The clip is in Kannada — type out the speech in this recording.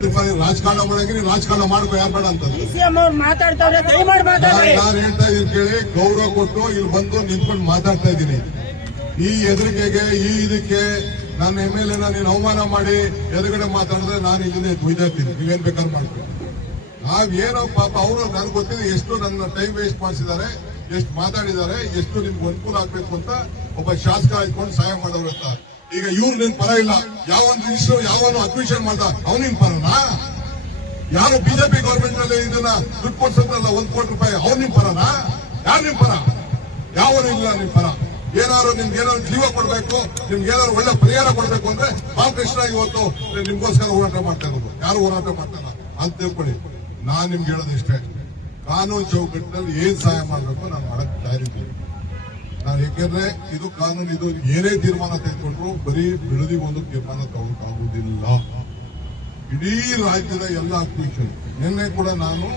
ರಾಜಕಾರಣ ಮಾಡಂಗೆ ನೀನ್ ರಾಜಕಾರಣ ಮಾಡ್ಕೋ ಯಾರು ಬೇಡ ನಾನು ಹೇಳ್ತಾ ಇದೀನಿ ಕೇಳಿ ಗೌರವ ಕೊಟ್ಟು ಇಲ್ಲಿ ಬಂದು ನಿಂತ್ಕೊಂಡು ಮಾತಾಡ್ತಾ ಇದ್ದೀನಿ. ಈ ಎದುರಿಕೆಗೆ ಈ ಇದಕ್ಕೆ ನನ್ನ ಎಂ ಎಲ್ ಎನ ನೀನು ಅವಮಾನ ಮಾಡಿ ಎದುರುಗಡೆ ಮಾತಾಡಿದ್ರೆ ನಾನು ಇಲ್ಲಿಂದ ಒಯ್ದಾಗ್ತೀನಿ ನೀವೇನ್ ಬೇಕಾದ್ರೂ ಮಾಡ್ತೀನಿ ನಾವೇನೋ ಪಾಪ ಅವರು ನನ್ಗೆ ಗೊತ್ತಿದೆ ಎಷ್ಟು ನನ್ನ ಟೈಮ್ ವೇಸ್ಟ್ ಮಾಡಿಸಿದ್ದಾರೆ ಎಷ್ಟು ಮಾತಾಡಿದ್ದಾರೆ ಎಷ್ಟು ನಿಮ್ಗೆ ಅನುಕೂಲ ಆಗ್ಬೇಕು ಅಂತ ಒಬ್ಬ ಶಾಸಕ ಆಯ್ಕೊಂಡು ಸಹಾಯ ಮಾಡೋರು ಅಂತ. ಈಗ ಇವ್ರು ನಿನ್ ಪರ ಇಲ್ಲ. ಯಾವನ್ ರಿಜಿಸ್ಟರ್ ಯಾವನು ಅಡ್ಮಿಷನ್ ಮಾಡ್ದ ಅವನಿನ್ ಪರನಾ? ಯಾರು ಬಿಜೆಪಿ ಗೌರ್ಮೆಂಟ್ನಲ್ಲಿ ಇದನ್ನ ದುಡ್ಡು ಕೊಡ್ಸಲ್ಲ ಒಂದ್ ಕೋಟಿ ರೂಪಾಯಿ ಅವ್ರು ನಿಮ್ ಪರನಾ? ಯಾರು ನಿಮ್ ಪರ? ಯಾವನು ಇಲ್ಲ ನಿಮ್ ಪರ. ಏನಾದ್ರು ನಿಮ್ಗೆ ಏನಾದ್ರು ಜೀವ ಕೊಡ್ಬೇಕು, ನಿಮ್ಗೆ ಏನಾದ್ರು ಒಳ್ಳೆ ಪರಿಹಾರ ಕೊಡ್ಬೇಕು ಅಂದ್ರೆ ಬಾಲಕೃಷ್ಣ ಇವತ್ತು ನಿಮ್ಗೋಸ್ಕರ ಹೋರಾಟ ಮಾಡ್ತಾ ಇರೋದು. ಯಾರು ಹೋರಾಟ ಮಾಡ್ತಾರ ಅಂತ ತಿಳ್ಕೊಳ್ಳಿ. ನಾನ್ ನಿಮ್ಗೆ ಹೇಳೋದು ಇಷ್ಟೇ. ಕಾನೂನು ಚೌಕಟ್ಟಿನಲ್ಲಿ ಏನ್ ಸಹಾಯ ಮಾಡ್ಬೇಕು ನಾನು ಮಾಡಕ್ ನಾನು ಯಾಕೆಂದ್ರೆ ಇದು ಕಾನೂನು, ಇದು ಏನೇ ತೀರ್ಮಾನ ತೆಗೆದುಕೊಂಡ್ರು ಬರೀ ಬಿಡದಿ ಒಂದು ತೀರ್ಮಾನ ತಗೊಳಕ್ಕಾಗುವುದಿಲ್ಲ ಇಡೀ ರಾಜ್ಯದ ಎಲ್ಲ ಅಧ್ಯಕ್ಷರು ನಿನ್ನೆ ಕೂಡ ನಾನು